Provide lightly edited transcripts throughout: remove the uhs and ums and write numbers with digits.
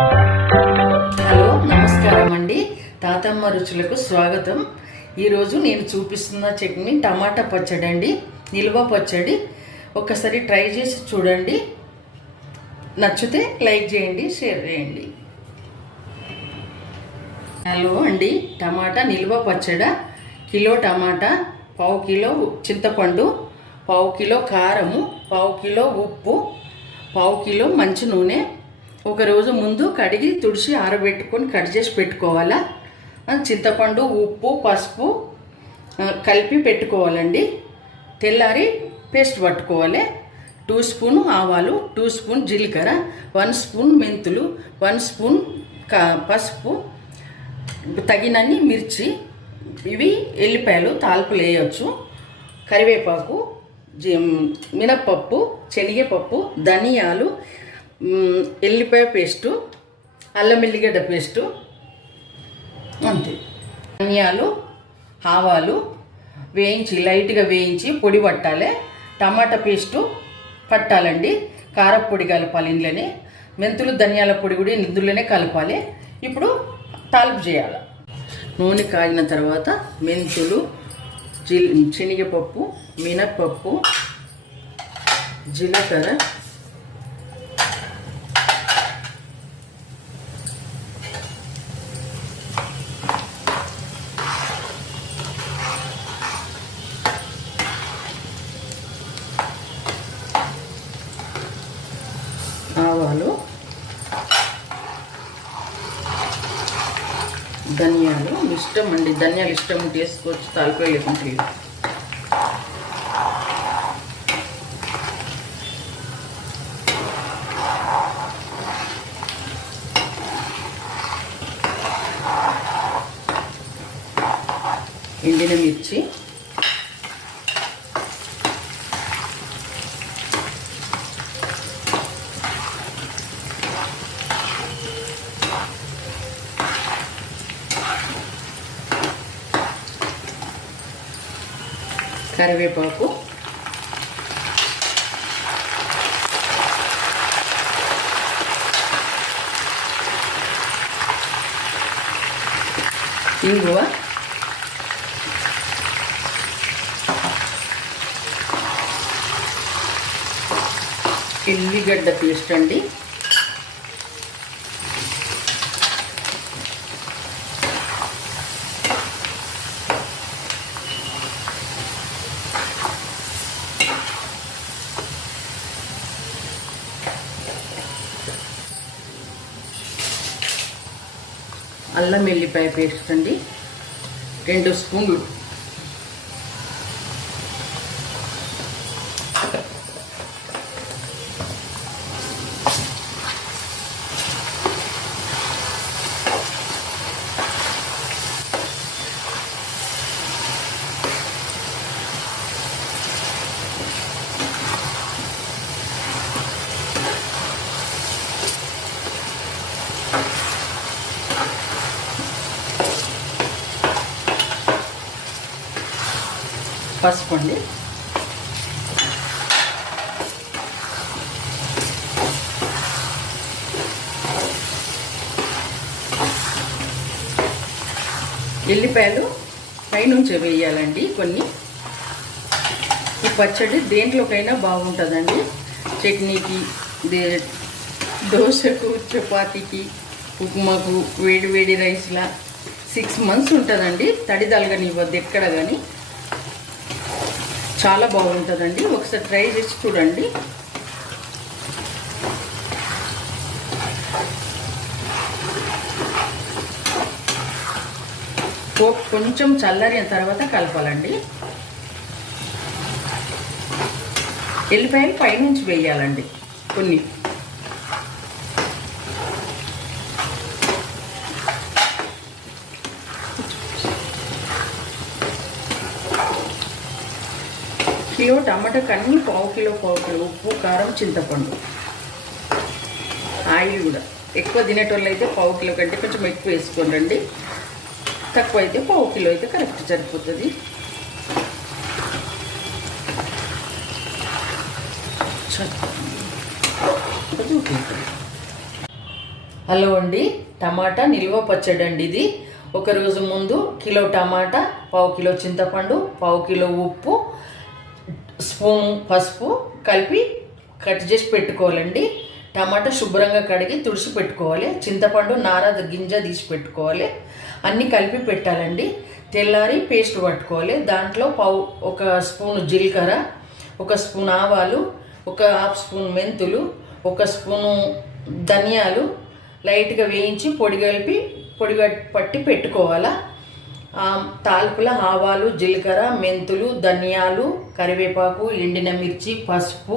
Hello, నమస్కారం అండి. తాతమ్మ రుచులకు స్వాగతం. ఈరోజు నేను చూపిస్తున్న చట్నీ టమాటా పచ్చడి అండి, నిల్వ పచ్చడి. ఒకసారి ట్రై చేసి చూడండి. నచ్చితే లైక్ చేయండి, షేర్ చేయండి. హలో అండి, టమాటా నిల్వ పచ్చడి. కిలో టమాటా, పావు కిలో చింతపండు, పావు కిలో కారము, పావు కిలో ఉప్పు, పావు కిలో మంచి నూనె. ఒకరోజు ముందు కడిగి తుడిచి ఆరబెట్టుకొని కట్ చేసి పెట్టుకోవాలా. చింతపండు, ఉప్పు, పసుపు కలిపి పెట్టుకోవాలండి. తెల్లారి పేస్ట్ పట్టుకోవాలి. 2 స్పూన్ ఆవాలు, 2 స్పూన్ జీలకర్ర, 1 స్పూన్ మెంతులు, 1 స్పూన్ పసుపు, తగినన్ని మిర్చి, ఇవి ఎల్లిపాయలు తాల్పులు వేయచ్చు, కరివేపాకు, మినప్పప్పు, శనగపప్పు, ధనియాలు, ఎల్లిపాయ పేస్టు, అల్లం ఎల్లిగడ్డ పేస్టు, అంతే. ధనియాలు, ఆవాలు వేయించి లైట్గా వేయించి పొడి పట్టాలి. టమాటా పేస్టు పట్టాలండి. కారపొడి కలపాలి ఇందులోనే. మెంతులు ధనియాల పొడి కూడా ఇందులోనే కలపాలి. ఇప్పుడు తాలింపు చేయాలి. నూనె కాగిన తర్వాత మెంతులు, శనగపప్పు, మినప్పప్పు, జీలకర్ర, ఆవాలు, ధనియాలు. ఇష్టం అండి, ధనియాలు ఇష్టం ఉంటే వేసుకోవచ్చు, తాలిపై లేకుంటే. ఎండిన మిర్చి, కరివేపాకు, ఇంగువ, ఎల్లిగడ్డ పేస్ట్ అండి, అల్లం ఎల్లిపాయ పేస్ట్ అండి 2 స్పూన్లు, పసుపు అండి, ఎల్లిపాయలు పైనుంచి వేయాలండి కొన్ని. ఈ పచ్చడి దేంట్లోకైనా బాగుంటుందండి. చట్నీకి, దోశకు, చపాతీకి, ఉప్మాకు, వేడి వేడి రైస్లా 6 months ఉంటుందండి. తడిదలగనివ్వద్దు ఎక్కడ కానీ. చాలా బాగుంటుందండి. ఒకసారి ట్రై చేసి చూడండి. పోపు కొంచెం చల్లారిన తర్వాత కలపాలండి. ఎల్లిపాయలు పైనుంచి వేయాలండి కొన్ని. కిలో టమాటాకి అన్నీ పావు కిలో ఉప్పు, కారం, చింతపండు, ఆయిల్ కూడా. ఎక్కువ తినేటోళ్ళు అయితే పావు కిలో కంటే కొంచెం ఎక్కువ వేసుకోండి. తక్కువ అయితే పావు కిలో అయితే కరెక్ట్ సరిపోతుంది. హలో అండి, టమాటా నిల్వ పచ్చడి అండి ఇది. ఒక రోజు ముందు కిలో టమాటా, పావు కిలో చింతపండు, పావు కిలో ఉప్పు, స్పూన్ పసుపు కలిపి కట్ చేసి పెట్టుకోవాలండి. టమాటా శుభ్రంగా కడిగి తుడిచి పెట్టుకోవాలి. చింతపండు నార గింజ తీసి పెట్టుకోవాలి. అన్నీ కలిపి పెట్టాలండి. తెల్లారి పేస్ట్ పట్టుకోవాలి. దాంట్లో ఒక స్పూను జీలకర్ర, ఒక స్పూన్ ఆవాలు, ఒక హాఫ్ స్పూన్ మెంతులు, ఒక స్పూను ధనియాలు లైట్గా వేయించి పొడి పట్టి పెట్టుకోవాలా. తాల్పుల ఆవాలు, జీలకర్ర, మెంతులు, ధనియాలు, కరివేపాకు, ఎండిన మిర్చి, పసుపు,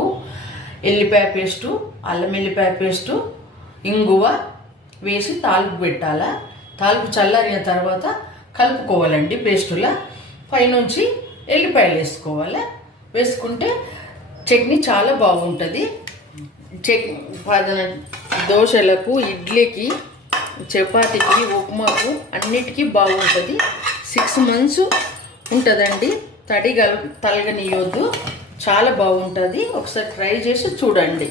ఎల్లిపాయ పేస్టు, అల్లం వెల్లిపాయ పేస్టు, ఇంగువ వేసి తాలింపు పెట్టాలా. తాలింపు చల్లారిన తర్వాత కలుపుకోవాలండి. పేస్టులా పైనుంచి ఎల్లిపాయలు వేసుకుంటే చట్నీ చాలా బాగుంటుంది. దోశలకు, ఇడ్లీకి, చపాతీకి, ఉప్మాకు అన్నిటికీ బాగుంటుంది. 6 months ఉంటుందండి. తలగనియొద్దు, చాలా బాగుంటుంది. ఒకసారి ట్రై చేసి చూడండి.